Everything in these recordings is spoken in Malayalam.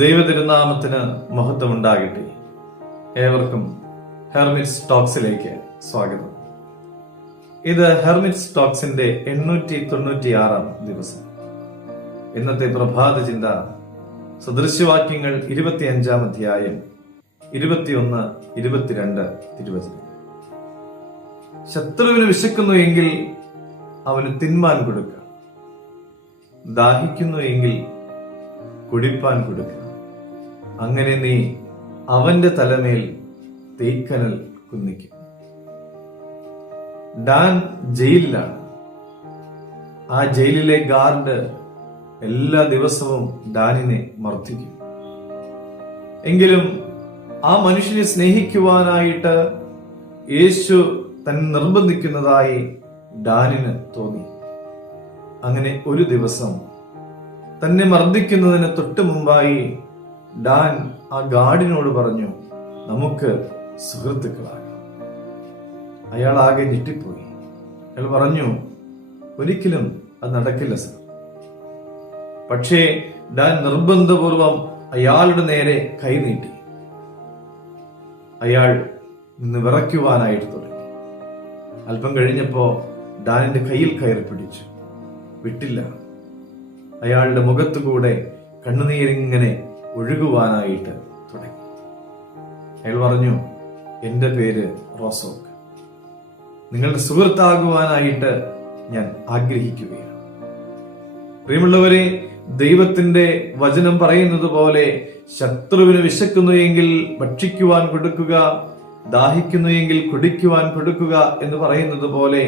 ദൈവതിരുനാമത്തിന് മഹത്വമുണ്ടാകട്ടെ. ഏവർക്കും ഹെർമിറ്റ്സ് ടോക്സിലേക്ക് സ്വാഗതം. ഇത് ഹെർമിറ്റ്സ് ടോക്സിന്റെ 896 ദിവസം. ഇന്നത്തെ പ്രഭാത ചിന്ത സദൃശ്യവാക്യങ്ങൾ 25 അധ്യായം 21, 22 തിരുവചനം. ശത്രുവിന് വിശക്കുന്നു എങ്കിൽ അവന് തിന്മാൻ കൊടുക്കുക, ദാഹിക്കുന്നു എങ്കിൽ കുടിപ്പാൻ കൊടുക്കുക. അങ്ങനെ നീ അവന്റെ തലമേൽ തേക്കനൽ കുന്നിക്കും. ഡാൻ ജയിലിലാണ്. ആ ജയിലിലെ ഗാർഡ് എല്ലാ ദിവസവും ഡാനിനെ മർദ്ദിക്കും. എങ്കിലും ആ മനുഷ്യനെ സ്നേഹിക്കുവാനായിട്ട് യേശു തന്നെ നിർബന്ധിക്കുന്നതായി ഡാനിന് തോന്നി. അങ്ങനെ ഒരു ദിവസം തന്നെ മർദ്ദിക്കുന്നതിന് തൊട്ട് മുമ്പായി ഡാൻ ആ ഗാർഡിനോട് പറഞ്ഞു, നമുക്ക് സുഹൃത്തുക്കളാകാം. അയാൾ ആകെ ഞെട്ടിപ്പോയി. അയാൾ പറഞ്ഞു, ഒരിക്കലും അത് നടക്കില്ല സർ. പക്ഷേ ഡാൻ നിർബന്ധപൂർവം അയാളുടെ നേരെ കൈനീട്ടി. അയാൾ നിന്ന് വിറയ്ക്കുവാനായിട്ട് തുടങ്ങി. അല്പം കഴിഞ്ഞപ്പോ ഡാനിന്റെ കയ്യിൽ കയറി പിടിച്ചു, വിട്ടില്ല. അയാളുടെ മുഖത്തുകൂടെ കണ്ണുനീരിങ്ങനെ ഒഴുകുവാനായിട്ട് തുടങ്ങി. അയാൾ പറഞ്ഞു, എന്റെ പേര് റോസോക്ക്, നിങ്ങളുടെ സുഹൃത്താകുവാനായിട്ട് ഞാൻ ആഗ്രഹിക്കുകയാണ്. പ്രിയമുള്ളവരെ, ദൈവത്തിന്റെ വചനം പറയുന്നത് പോലെ ശത്രുവിന് വിശക്കുന്നു എങ്കിൽ ഭക്ഷിക്കുവാൻ കൊടുക്കുക, ദാഹിക്കുന്നു എങ്കിൽ കുടിക്കുവാൻ കൊടുക്കുക എന്ന് പറയുന്നത് പോലെ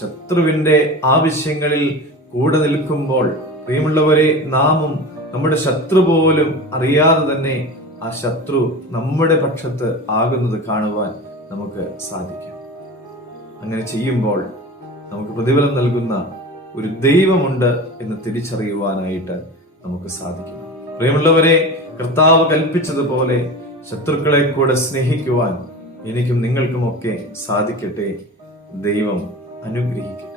ശത്രുവിന്റെ ആവശ്യങ്ങളിൽ കൂടെ നിൽക്കുമ്പോൾ, പ്രിയമുള്ളവരെ, നാമും നമ്മുടെ ശത്രു പോലും അറിയാതെ തന്നെ ആ ശത്രു നമ്മുടെ പക്ഷത്ത് ആകുന്നത് കാണുവാൻ നമുക്ക് സാധിക്കും. അങ്ങനെ ചെയ്യുമ്പോൾ നമുക്ക് പ്രതിഫലം നൽകുന്ന ഒരു ദൈവമുണ്ട് എന്ന് തിരിച്ചറിയുവാനായിട്ട് നമുക്ക് സാധിക്കും. പ്രിയമുള്ളവരെ, കർത്താവ് കൽപ്പിച്ചതുപോലെ ശത്രുക്കളെ കൂടെ സ്നേഹിക്കുവാൻ എനിക്കും നിങ്ങൾക്കുമൊക്കെ സാധിക്കട്ടെ. ദൈവം അനുഗ്രഹിക്കും.